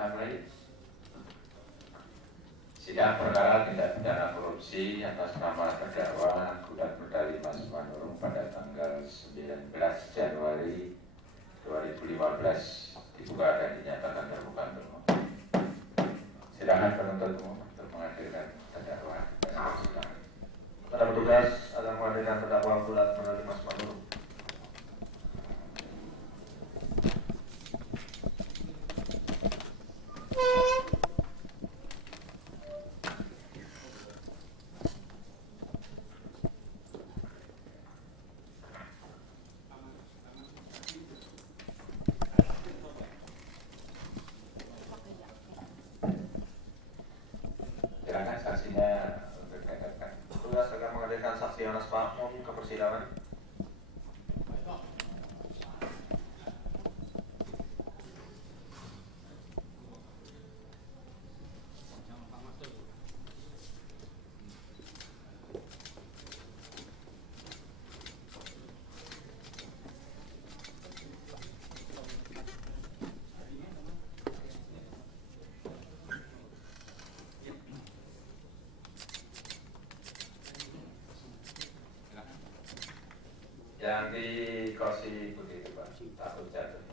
Kita mulai. Sidang perkara tindak pidana korupsi atas nama terdakwa Gulat Medali Mas Manurung pada tanggal 19 Januari 2015 dibuka dan dinyatakan terbuka untuk umum. Silakan penuntut umum untuk menghadirkan terdakwa. Pada petugas akan menghadirkan terdakwa Gulat Medali Mas Manurung. Silakan saksinya untuk dihadapkan. Petugas akan menghadirkan saksi Yohanes Pakmon ke persidangan. Yang di kursi putih itu Pak, takut jatuh.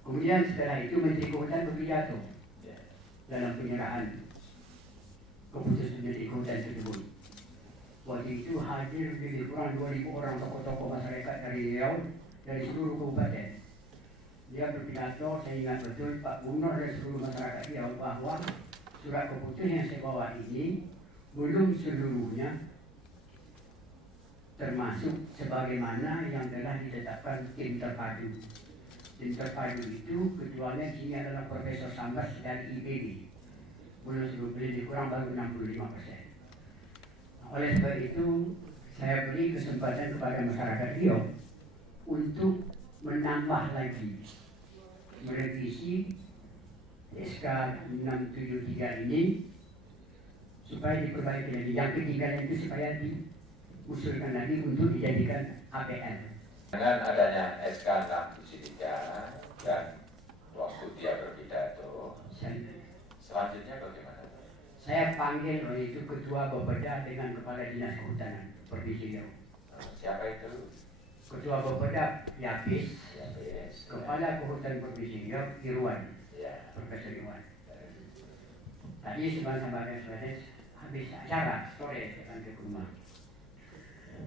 Kemudian setelah itu Menteri Kehutanan berpidato dalam penyerahan keputusan Menteri Kehutanan tersebut. Waktu itu hadir lebih kurang 2.000 orang tokoh-tokoh masyarakat dari Riau, dari seluruh kabupaten. Dia berpidato, saya ingat betul Pak Gubernur dan seluruh masyarakat Riau bahwa surat keputusan yang saya bawa ini belum seluruhnya termasuk sebagaimana yang telah ditetapkan tim terpadu. Tim terpadu itu ketuanya di sini adalah Profesor Sambas dari IPB. Belum lebih kurang baru 65%. Oleh sebab itu saya beri kesempatan kepada masyarakat Riau untuk menambah lagi merevisi SK 673 ini supaya diperbaiki lagi. Yang ketiga itu supaya diusulkan lagi untuk dijadikan APR. Dengan adanya SK 673 dan waktu dia berpidato, selanjutnya bagaimana? Saya panggil oleh itu Ketua Bapeda dengan Kepala Dinas Kehutanan Provinsi Riau. Siapa itu? Ketua Bapeda Yapis, Yes. Kepala Kehutanan Provinsi Riau Irwan, Ya. Profesor Irwan. Tadi sama-sama habis acara sore saya panggil ke rumah.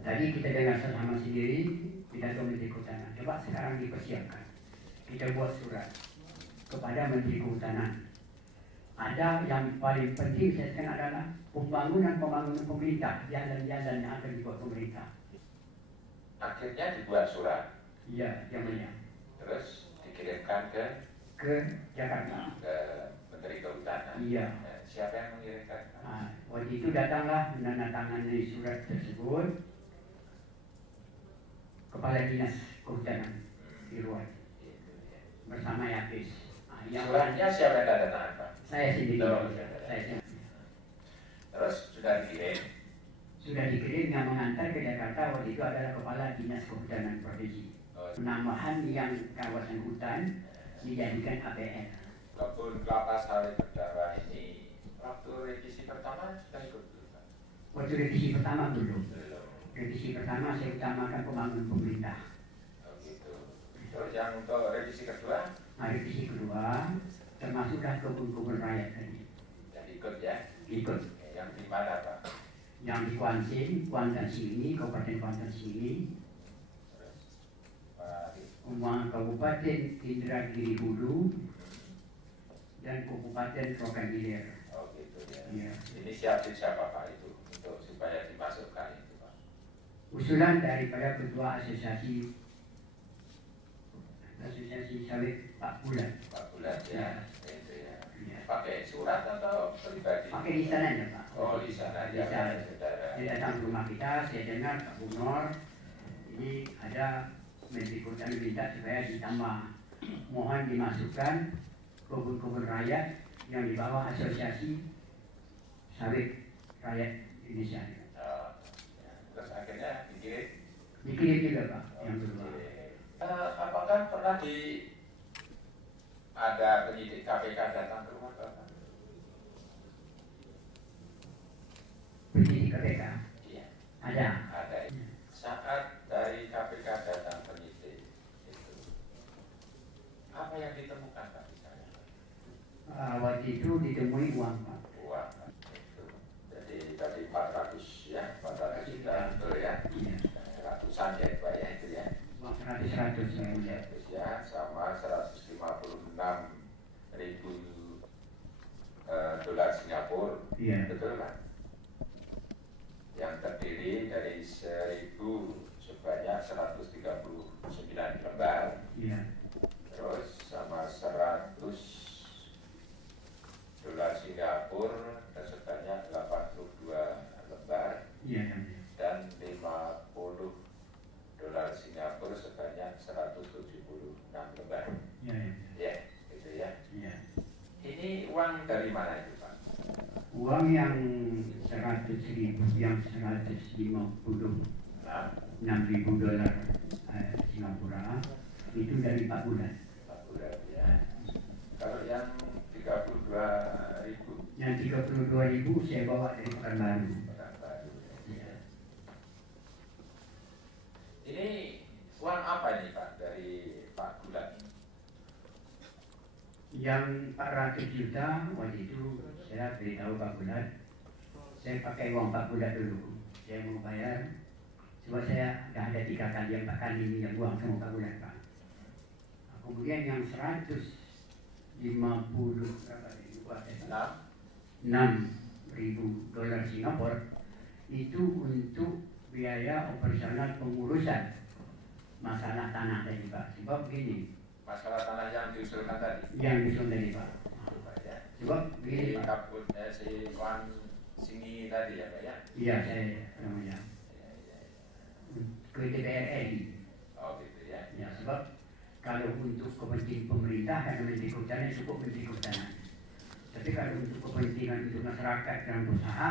Tadi kita dengar sama sendiri pidato Menteri Kehutanan. Coba sekarang dipersiapkan. Kita buat surat kepada Menteri Kehutanan. Ada yang paling penting saya katakan adalah pembangunan pemerintah, jalan-jalan yang akan dibuat pemerintah. Akhirnya dibuat surat. Iya, yang mulia. Terus dikirimkan ke Jakarta. ke Menteri Kehutanan. Iya. Siapa yang mengirimkan? Waktu itu datanglah menandatangani surat tersebut Kepala Dinas Kehutanan Irwan bersama Yapis. Suratnya siapa yang tanda tangan Pak? Saya sendiri. Terus sudah dikirim. Sudah dikirim, yang mengantar ke Jakarta waktu itu adalah Kepala Dinas Kehutanan Provinsi. Penambahan yang kawasan hutan dijadikan APR. Kebun kelapa sawit terdakwa ini waktu revisi pertama sudah ikut belum Pak? Waktu revisi pertama belum. Belum. Revisi pertama saya utamakan pembangunan pemerintah. Oh gitu. Terus yang untuk revisi kedua? Revisi kedua termasuklah kebun-kebun rakyat tadi. Yang ikut ya? Ikut. Yang di mana Pak? Yang di Kuantan Sini, Kabupaten Kuantan Sini, Kabupaten Indragiri Hulu, dan Kabupaten Rokan Hilir. Oh gitu ya. Ya. Inisiatif siapa Pak itu untuk supaya dimasukkan itu Pak? Usulan daripada Ketua Asosiasi Sawit Pak Bulan. Pak Bulan ya. Itu ya. Ya. Pakai surat atau pribadi? Pakai lisanannya Pak. Oh di sana ya. Saudara. Dia datang ke rumah kita, saya dengar Pak Gubernur ini ada Menteri Kehutanan minta supaya ditambah, mohon dimasukkan kebun-kebun rakyat yang di bawah Asosiasi Sawit Rakyat Indonesia. dikirim? Dikirim juga Pak, yang kedua. Apakah pernah ada penyidik KPK datang ke rumah Bapak? Penyidik KPK? Iya. Ada. Ada. Saat dari KPK datang penyidik itu, apa yang ditemukan Pak misalnya? Waktu itu ditemui uang Pak. Uang itu. Jadi tadi 400 ya, 400 juta betul ya? Iya. Ratusan ya Pak ya itu ya? Uang 100 yang mulia. Ya, sama 156 ribu dolar Singapura, Iya. betul kan? Yang terdiri dari 1000 sebanyak 139 lembar, Iya. terus sama 100 dolar Singapura sebanyak 82 lembar, Iya. Yang mulia. dan 50 dolar Singapura sebanyak 176 lembar. Iya. Yang mulia. Ya, gitu ya. Iya. Ini uang dari mana itu Pak? Uang yang 100.000, yang 156.000 dolar Singapura itu dari Pak Bulan. Pak Bulan ya. Kalau yang 32 ribu? Yang 32.000 saya bawa dari Pekanbaru. Pekanbaru. Ya. Ini uang apa ini Pak dari Pak Bulan? Yang 400 juta waktu itu saya beritahu Pak Bulan, saya pakai uang Pak Bulan dulu. Saya mau bayar, sebab saya dah ada 3 kali, 4 kali minjam uang sama Pak Bulan Pak. Kemudian yang 150 berapa ribu Pak? 6.000 dolar Singapura itu untuk biaya operasional pengurusan masalah tanah tadi Pak. Sebab begini, Masalah tanah yang diusulkan tadi? yang diusul tadi Pak. Pak ya. Sebab begini Si Pak. Kaput, si Wan Singi tadi ya Pak ya? Iya saya namanya Ya, ya, ya. ke DPR RI. Oh gitu ya. Ya sebab kalau untuk kepentingan pemerintah kan Menteri Kehutanan cukup Menteri Kehutanan. Tapi kalau untuk kepentingan untuk masyarakat dan berusaha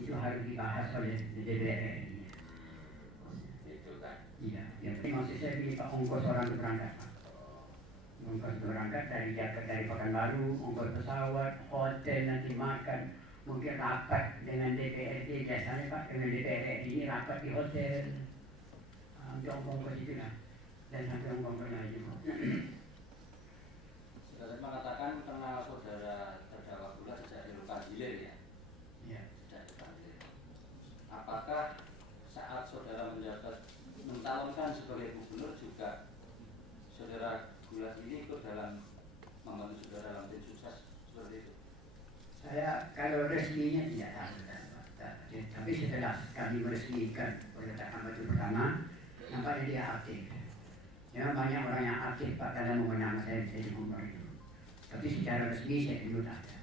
itu harus dibahas oleh DPR RI. Gitu kan. Iya. Yang maksud saya ini Pak, ongkos orang itu berangkat Pak. Ongkos berangkat dari Jakarta, dari Pekanbaru, ongkos pesawat, hotel, nanti makan, mungkin rapat dengan DPRD, biasanya Pak dengan DPR ini rapat di hotel, ongkos itu lah, dan sampai ongkos lain. Saudara mengatakan kenal saudara terdakwa Bulan sejak di Lukas Hilir ya? Iya. Sejak Lukas Hilir. Apakah saat saudara menjabat mencalonkan sebagai gubernur juga saudara Bulan ini ikut dalam membantu saudara dalam tim sukses seperti itu? Saya kalau resminya tidak tahu, tapi setelah kami meresmikan pernyataan batu pertama, nampaknya dia aktif. Memang banyak orang yang aktif Pak dalam memenang saya ngomong itu. Tapi secara resmi saya belum ada.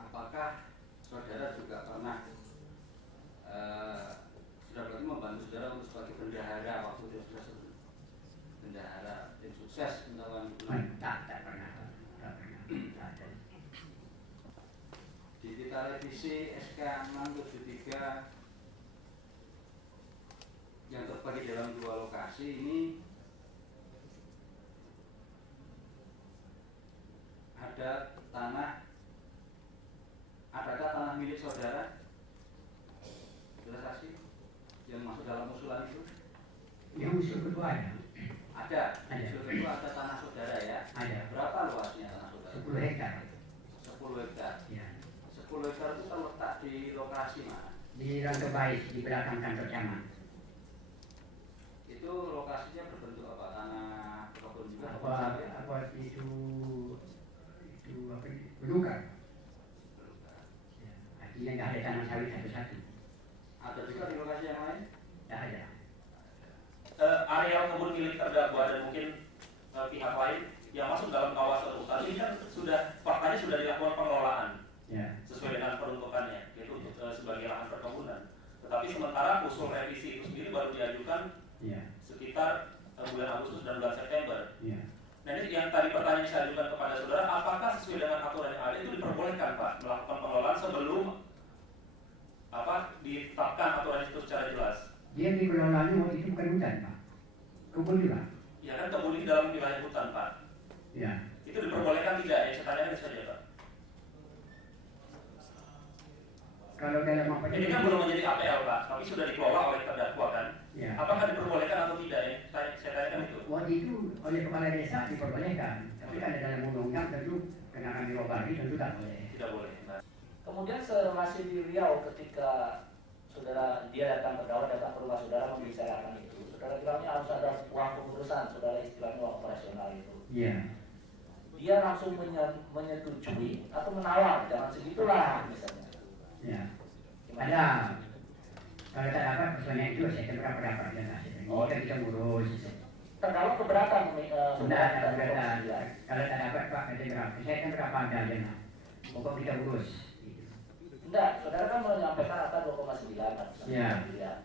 Apakah saudara juga pernah sudah berarti membantu saudara untuk sebagai bendahara waktu tim sukses itu? Bendahara tim sukses melawan Tak pernah. Tak ada. Di televisi SK 673 yang terbagi dalam 2 lokasi ini ada adakah tanah milik saudara? Saudara saksi yang masuk dalam usulan itu? Yang usul kedua ya? Ada. Ada. Usul kedua ada tanah saudara ya? Ada. Berapa luasnya tanah saudara? 10 hektar. 10 hektar. Ya. 10 hektar itu terletak di lokasi mana? Di Rangka Baik, di belakang kantor camat. Itu lokasinya berbentuk apa? Tanah kebun juga? Apa itu apa ini? Belukar. Ya. Artinya nggak ada tanah sawit satu-satu. Ada juga di lokasi yang lain? Nggak ada. Areal kebun milik terdakwa dan mungkin pihak lain yang masuk dalam kawasan hutan ini kan faktanya sudah dilakukan pengelolaan Ya. sesuai dengan peruntukannya, yaitu untuk sebagai lahan perkebunan. Tetapi sementara usul revisi itu sendiri baru diajukan Ya. sekitar bulan Agustus dan bulan September. Ya. Nah ini yang tadi pertanyaan saya ajukan kepada saudara, apakah sesuai dengan aturan yang ada itu diperbolehkan Pak melakukan pengelolaan sebelum ditetapkan aturan itu secara jelas? Dia dikelolanya waktu itu bukan hutan Pak, kebun juga. Ya kan kebun ini dalam wilayah hutan Pak. Ya. Itu diperbolehkan tidak? Ya saya tanyakan saja Pak. Kalau dalam apa Ini kan belum menjadi APL Pak, tapi sudah dikelola oleh terdakwa kan? Ya. Apakah diperbolehkan atau tidak ya? Saya tanyakan itu. Waktu itu oleh kepala desa diperbolehkan, tapi kalau dalam undang-undang tentu kenakan dirobari tentu tak boleh. Tidak boleh. Nah, Kemudian masih di Riau ketika saudara dia terdakwa datang ke rumah saudara membicarakan itu, saudara bilangnya harus ada uang pengurusan, saudara istilahnya uang operasional itu. Iya. Dia langsung menyetujui atau menawar, jangan segitulah misalnya. Ya. Gimana? Ada. Kalau tak dapat persoalannya itu saya berapa dapat dan hasilnya. Oh. Kita bisa ngurus. Terdakwa keberatan Sudah ada keberatan. Kalau tak dapat Pak kita berapa? Saya kan berapa ada aja nak. Pokok kita urus. Enggak, saudara kan menyampaikan angka 2,9 kan? Iya.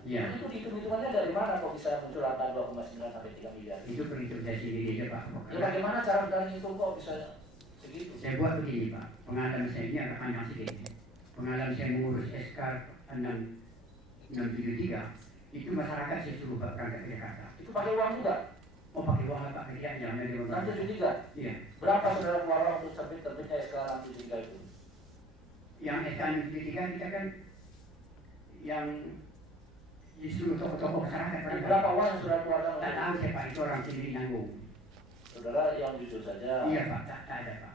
Iya. Itu hitung-hitungannya dari mana kok bisa muncul angka 2,9 sampai 3 miliar? Itu perhitung dari sendiri aja Pak. Ya bagaimana cara saudara ngitung kok bisa segitu? Saya buat begini Pak. Pengalaman saya ini agak panjang sedikit. Pengalaman saya mengurus SK 673 itu masyarakat saya suruh Pak berangkat ke Jakarta. Itu pakai uang juga? Oh pakai uang Pak kerjanya jangan di rumah. 673? Iya. Berapa saudara keluar untuk terbitnya SK 673 itu? Yang SK 673 kita kan yang disuruh tokoh-tokoh masyarakat. Berapa uang yang sudah keluarkan? Tak tahu saya Pak, itu orang sendiri nanggung. Saudara yang jujur saja. Iya Pak, tak ada Pak.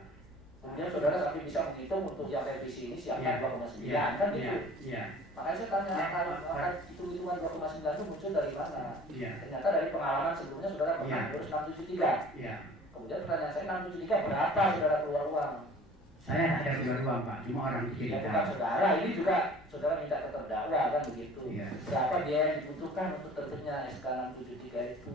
Kemudian saudara sampai bisa menghitung untuk yang revisi ini siapa 2,9 kan gitu. Iya. Makanya saya tanya akan hitung-hitungan 2,9 itu muncul dari mana? Iya. Ternyata dari pengalaman sebelumnya saudara pernah ngurus 673. Iya. Kemudian pertanyaan saya 673 berapa saudara keluar uang? Saya tak ada keluar uang Pak, cuma orang Ya cerita. bukan saudara, ini juga saudara minta ke terdakwa kan begitu. Iya. Berapa biaya yang dibutuhkan untuk terbitnya SK 673 itu?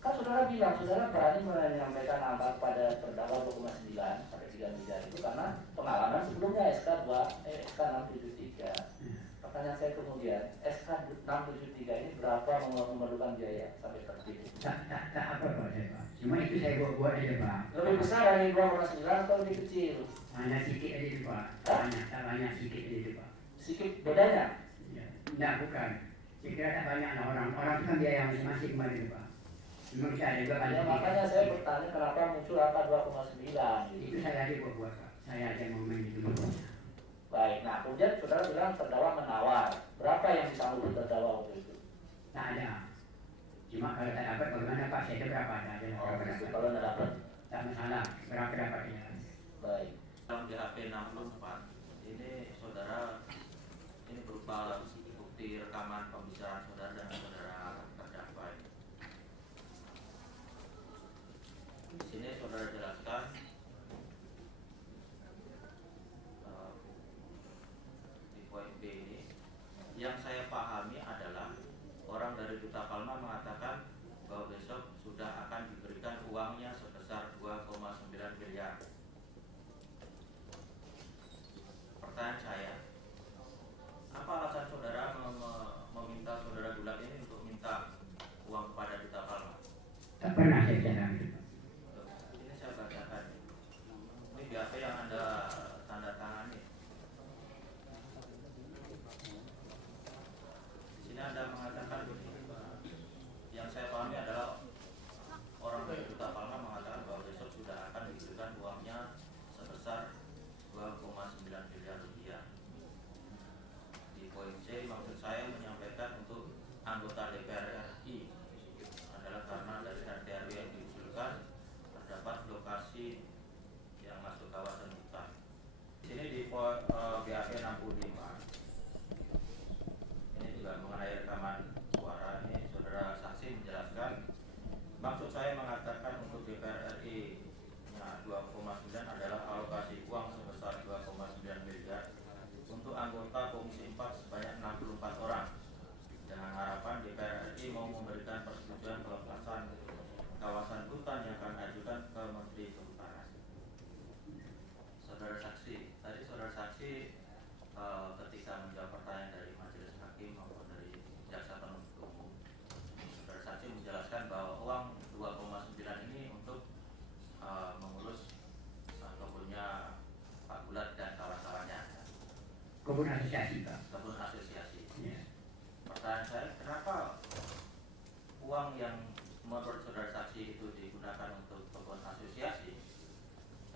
Kan saudara bilang, saudara berani menyampaikan angka kepada terdakwa 2,9 sampai 3 miliar itu karena pengalaman sebelumnya SK 673. Pertanyaan saya kemudian, SK 673 ini berapa memerlukan biaya sampai terbit? Tak apa Pak saya Pak. Cuma itu saya buat aja Pak. Lebih besar dari 2,9 atau lebih kecil? Hanya sedikit aja itu Pak. Banyak sedikit aja itu Pak. Sedikit bedanya? Ya. Enggak bukan. Saya kira tak banyak lah orang itu kan biaya masing-masing kemarin itu Pak. Memang saya ada juga Ya, banyak. makanya saya bertanya kenapa muncul angka 2,9 gitu. Itu saya aja buat Pak. Saya aja mau main itu. Baik, nah kemudian saudara bilang terdakwa menawar. Berapa yang disanggup terdakwa waktu itu? Tak ada. Cuma kalau tak dapat bagaimana Pak? Saya ada berapa ada aja. Oh, gitu. Kalau tidak dapat. Tak masalah. Berapa dapatnya? Baik. dalam BAP 64 ini saudara ini berupa bukti rekaman pembicaraan saudara dengan saudara terdakwa. Di sini saudara jelaskan di poin B ini yang saya pahami adalah orang dari Duta Palma mengatakan bahwa besok sudah akan diberikan uangnya sebesar 2,9 miliar. Pertanyaan saya, apa alasan saudara meminta saudara Gulat ini untuk minta uang kepada Duta Palma? Tak pernah saya bicara itu. Ini saya bacakan. Ini BAP yang Anda tanda tangani. Di sini Anda mengatakan begini, yang saya pahami adalah orang dari Duta Palma mengatakan bahwa besok sudah akan diberikan uangnya sebesar 2,9 miliar rupiah. Di poin C, maksud saya menyampaikan untuk anggota DPR RI adalah karena dari RT RW yang diusulkan terdapat lokasi yang masuk kawasan hutan. Di sini di BAP 65 ini juga mengenai rekaman suara. Ini saudara saksi menjelaskan, maksud saya mengatakan untuk DPR RI 2,9 adalah alokasi uang sebesar 2,9 miliar untuk anggota Komisi 4 sebanyak 64 orang dengan harapan DPR RI mau memberikan persetujuan pelepasan kawasan hutan yang akan ajukan ke Menteri Kehutanan. Saudara saksi, tadi saudara saksi ketika menjawab pertanyaan dari majelis hakim maupun dari jaksa penuntut umum, saudara saksi menjelaskan bahwa uang 2,9 ini untuk mengurus kebunnya Pak Gulat dan kawan-kawannya. Kebun asosiasi Pak. Kebun asosiasi. pertanyaan saya, kenapa uang yang menurut saudara saksi itu digunakan untuk pembuat asosiasi,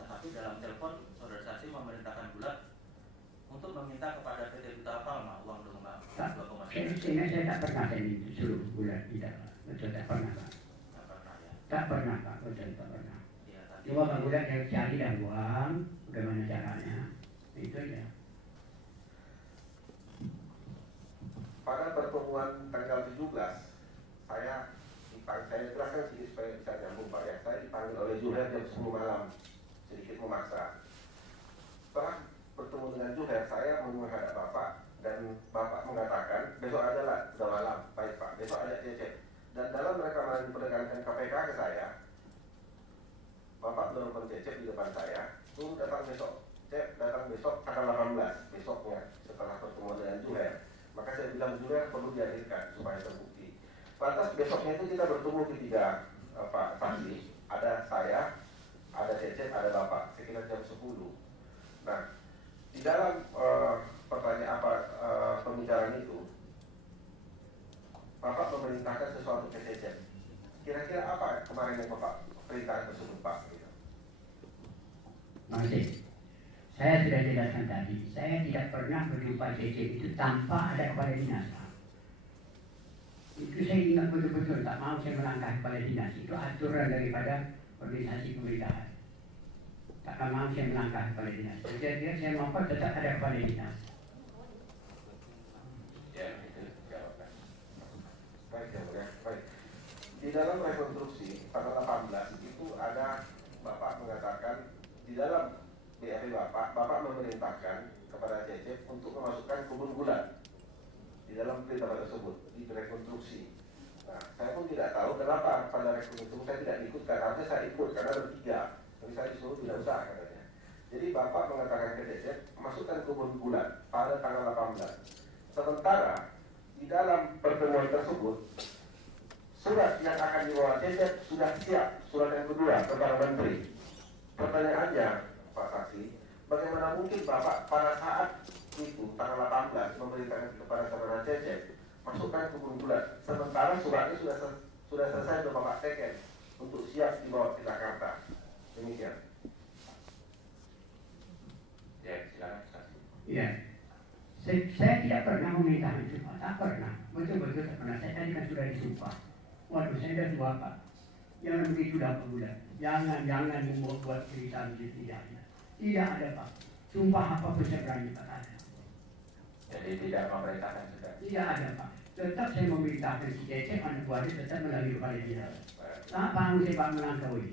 tetapi dalam telepon saudara saksi memerintahkan Bulat untuk meminta kepada PT Duta Palma uang 2,9. Saya tak pernah suruh Bulat, tidak, betul tak pernah Pak. Nggak pernah ya. Tak pernah Pak, betul tak pernah. Ya, tadi Cuma Pak Bulat yang cari dah uang, bagaimana caranya, itu aja. Pada pertemuan tanggal 17, saya jelaskan sedikit supaya bisa nyambung Pak ya. Saya dipanggil oleh Zuhair jam 10 malam, sedikit memaksa. Setelah bertemu dengan Zuhair, saya menghadap Bapak dan Bapak mengatakan besok aja lah, udah malam. Baik Pak, besok aja cek. Dan dalam rekaman perdagangan KPK ke saya, Bapak menelpon Cecep di depan saya, tuh datang besok. Cep datang besok tanggal 18, besoknya setelah pertemuan dengan Zuhair. Maka saya bilang Zuhair perlu dihadirkan supaya terbukti. Lantas besoknya itu kita bertemu ketiga saksi, ada saya, ada Cecep, ada Bapak, sekitar jam 10. Nah, di dalam pembicaraan itu, Bapak memerintahkan sesuatu ke Cecep. Kira-kira apa kemarin yang Bapak perintahkan tersebut Pak? Gitu. Masih. Saya sudah jelaskan tadi, saya tidak pernah berjumpa Cecep itu tanpa ada kepala dinas. Itu saya ingat betul-betul, tak mau saya melangkah kepala dinas. Itu aturan daripada organisasi pemerintahan. Tak mau saya melangkah kepala dinas. Jadi saya mau tetap ada kepala dinas. Ya, itu jawaban. Baik ya, baik. Di dalam rekonstruksi tanggal 18 itu ada Bapak mengatakan di dalam BAP Bapak memerintahkan kepada Cecep untuk memasukkan kebun gula di dalam berita tersebut di rekonstruksi. Nah, saya pun tidak tahu kenapa pada rekonstruksi saya tidak ikutkan. Harusnya saya ikut karena bertiga, tapi saya disuruh tidak usah katanya. Jadi Bapak mengatakan ke Cecep masukkan kebun gula pada tanggal 18. Sementara di dalam pertemuan tersebut surat yang akan dibawa Cecep sudah siap, surat yang kedua kepada Menteri. Pertanyaannya, Pak Saksi, bagaimana mungkin Bapak pada saat itu tanggal 18 memerintahkan kepada saudara Cecep masukkan kebun gula, sementara suratnya sudah selesai untuk Bapak teken untuk siap dibawa ke Jakarta. Demikian. Ya, silakan saksi. Ya, saya tidak pernah meminta itu, tak pernah, betul-betul tak pernah. Saya tadi kan sudah disumpah. Waduh, saya sudah tua Pak. Jangan begitu dah Pak Bulat. Jangan membuat cerita begitu tidak ada. Tidak ada Pak. Sumpah apa pun saya berani Pak ada. Jadi tidak memerintahkan sudah. Tidak ada Pak. Tetap saya memerintahkan si Cecep anak buahnya tetap melalui kepala dia. Tak mau saya Pak melangkaui.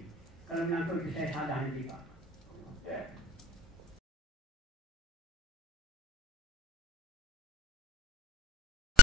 Kalau melangkau itu saya salah nanti Pak. Ya.